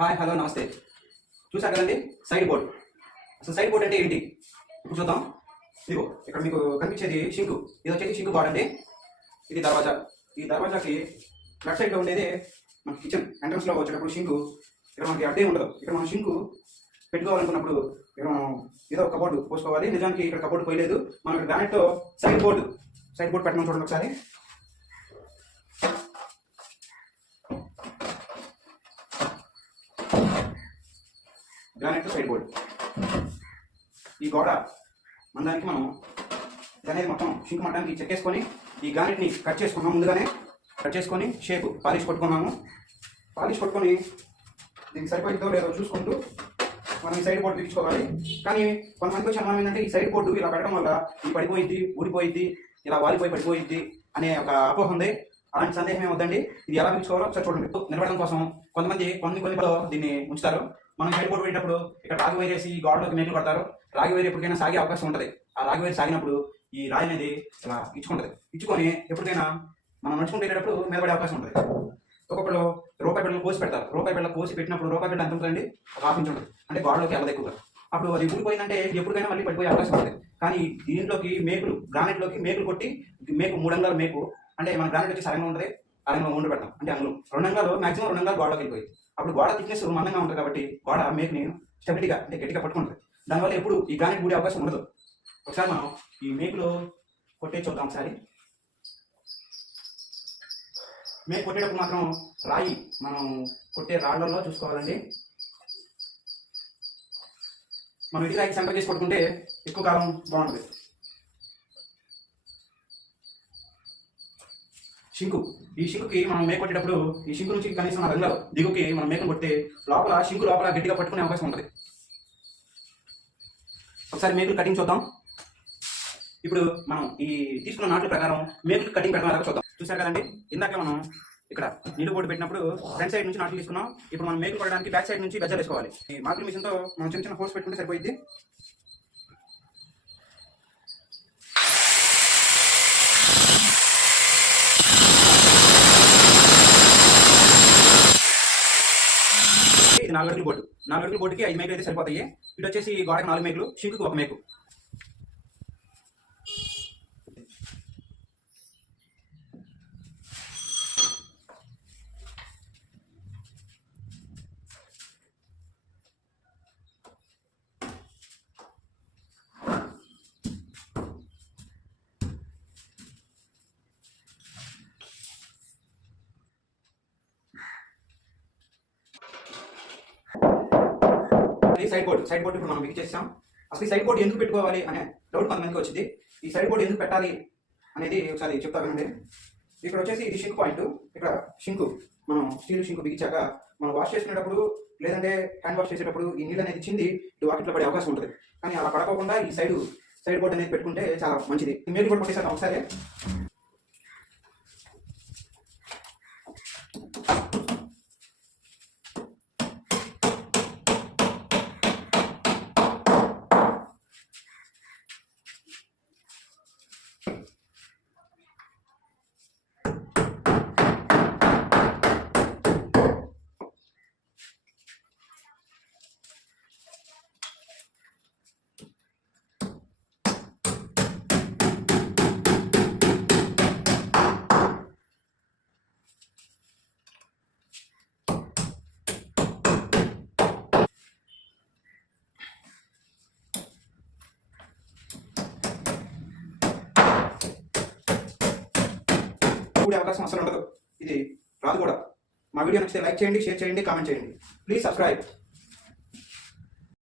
Hi hello నమస్తే. చూసారు కదండి సైడ్ బోర్డ్. అసలు సైడ్ బోర్డ్ అంటే ఏంటి ఇప్పుడు చూద్దాం. ఇదిగో ఇక్కడ మీకు కనిపించేది షింకు. ఇది వచ్చేసి షింకు బోర్డ్ అండి. ఇది దర్వాజా. ఈ దర్వాజాకి లెఫ్ట్ సైడ్లో ఉండేది మన కిచెన్ ఎంట్రన్స్లో వచ్చేటప్పుడు షింకు. ఇక్కడ మనకి అడ్డే ఉండదు. ఇక్కడ మనం షింకు పెట్టుకోవాలనుకున్నప్పుడు ఇక్కడ మనం ఏదో ఒక కబోర్డు పోసుకోవాలి. నిజానికి ఇక్కడ కబోర్డు పోయలేదు. మనం ఇక్కడ గ్రానైట్తో సైడ్ బోర్డు పెట్టమని చూడండి ఒకసారి. Granite side board. ఈ గోడ మందానికి మనం అనేది మొత్తం షింక్ మట్టానికి చెక్కేసుకొని ఈ గ్రానైట్ని కట్ చేసుకున్నాం. ముందుగానే కట్ చేసుకొని షేప్ పాలిష్ కొట్టుకున్నాము. పాలిష్ కొట్టుకొని దీనికి సరిపోయిందో లేదో చూసుకుంటూ మనం ఈ సైడ్ బోర్డు బిగించుకోవాలి. కానీ కొంతమందికి వచ్చే అనుమానం ఏంటంటే ఈ సైడ్ బోర్డు ఇలా పెట్టడం వల్ల ఇది పడిపోయిద్ది, ఊడిపోయిద్ది, ఇలా వాలిపోయి పడిపోయిద్ది అనే ఒక అపోహ ఉంది. అలాంటి సందేహం ఏమవుతుంది. ఇది ఎలా బిగించుకోవాలో ఒకసారి చూడండి. నిలబడడం కోసం కొన్ని దీన్ని ఉంచుతారు. మనం సైడ్ బోర్డు పెట్టేటప్పుడు ఇక్కడ రాగి వైర్ వేసి గోడలోకి మేకులు పడతారు. రాగి వైర్ ఎప్పటికైనా సాగే అవకాశం ఉంటుంది. ఆ రాగి వైర్ సాగినప్పుడు ఈ రాయి అనేది ఇలా ఇచ్చుకొని ఎప్పటికైనా మనం నడుచుకుంటూ వెళ్ళేటప్పుడు మీద పడే అవకాశం ఉంటుంది. ఒక్కొక్కరు రూపాయి బిళ్ళలు కోసి పెడతారు. రూపాయి బిళ్ళ కోసి పెట్టినప్పుడు రూపాయి బిళ్ళ ఎంత ఉంటుందండి, ఒక హాఫ్ ఇంచ్ ఉంటుంది. అంటే గోడలోకి వెళ్ళదు ఎక్కువగా. అప్పుడు అది ఊడిపోయిందంటే ఎప్పటికైనా మళ్ళీ పడిపోయే అవకాశం ఉంటుంది. కానీ దీంట్లోకి మేకులు, గ్రానైట్లోకి మేకులు కొట్టి మేకు 3 అంగుళాల మేకు, అంటే మన గ్రానైట్ వచ్చి సరంగా ఉంటుంది, అరంగా ఉండి పెడతాం. అంటే అంగుళం 2 అంగుళాలు మాక్సిమం 2 అంగుళాలు గోడలోకి వెళ్ళిపోయింది. అప్పుడు గోడ థిక్నెస్ మందంగా ఉంటుంది కాబట్టి గోడ మేకుని స్టెబిలిటీగా అంటే గట్టిగా పట్టుకుంటుంది. దానివల్ల ఎప్పుడు ఈ గ్రానైట్ ఊడే అవకాశం ఉండదు. ఒకసారి మనం ఈ మేకులు కొట్టే చూద్దాం. ఒకసారి మేకు కొట్టేటప్పుడు మాత్రం రాయి మనం కొట్టే రాళ్లలో చూసుకోవాలండి. మనం ఇటు రాయికి సెంటర్ చేసి కొట్టుకుంటే ఎక్కువ కాలం బాగుంటుంది. షింకు, ఈ షింకుకి మనం మేకు కొట్టేటప్పుడు ఈ షింకు నుంచి కనీసం 4 అంగుళాలు దిగుకి మనం మేకను కొడితే షింకు లోపల గట్టిగా పట్టుకునే అవకాశం ఉంటుంది. ఒకసారి మేకులు కటింగ్ చూద్దాం. ఇప్పుడు మనం ఈ తీసుకున్న నాట్ల ప్రకారం మేకులు కటింగ్ ప్రకారం చూద్దాం. చూసారు కదండి, ఇందాక మనం ఇక్కడ నీళ్ళు బోర్డు పెట్టినప్పుడు ఫ్రంట్ సైడ్ నుంచి నాట్లు తీసుకున్నాం. ఇప్పుడు మనం మేకులు కొట్టడానికి బ్యాక్ సైడ్ నుంచి గజ్జలు వేసుకోవాలి. ఈ మార్కింగ్ మిషన్తో మనం చిన్న హోల్స్ పెట్టుకుంటే సరిపోయింది. ఇది 4 అడుగుల బోర్డు. 4 అడుగుల బోర్డుకి 5 మేకులు అయితే సరిపోతాయి. ఇటు వచ్చేసి గోడకి 4 మేకులు, షింకుకి 1 మేకు. సైడ్ బోర్డు ఇప్పుడు మనం బిగించేసాం. అసలు ఈ సైడ్ బోర్డు ఎందుకు పెట్టుకోవాలి అనే డౌట్ కొంతమందికి వచ్చింది. ఈ సైడ్ బోర్డు ఎందుకు పెట్టాలి అనేది ఒకసారి చెప్తా వినండి. ఇక్కడ వచ్చేసి ఇది షింక్ పాయింట్. ఇక్కడ షింకు మనం స్టీల్ షింకు బిగించాక మనం వాష్ చేసుకునేటప్పుడు లేదంటే హ్యాండ్ వాష్ చేసేటప్పుడు ఈ నీళ్ళు అనేది చింది ఇటు వాకిట్లో పడే అవకాశం ఉంటుంది. కానీ అలా పడకోకుండా ఈ సైడ్ బోర్డు అనేది పెట్టుకుంటే చాలా మంచిది. మేలు కూడా కొట్టేసాక ఒకసారి అవకాశం అసలు ఉండదు. ఇది రాదు కూడా. మా వీడియో నచ్చితే లైక్ చేయండి, షేర్ చేయండి, కామెంట్ చేయండి. Please subscribe.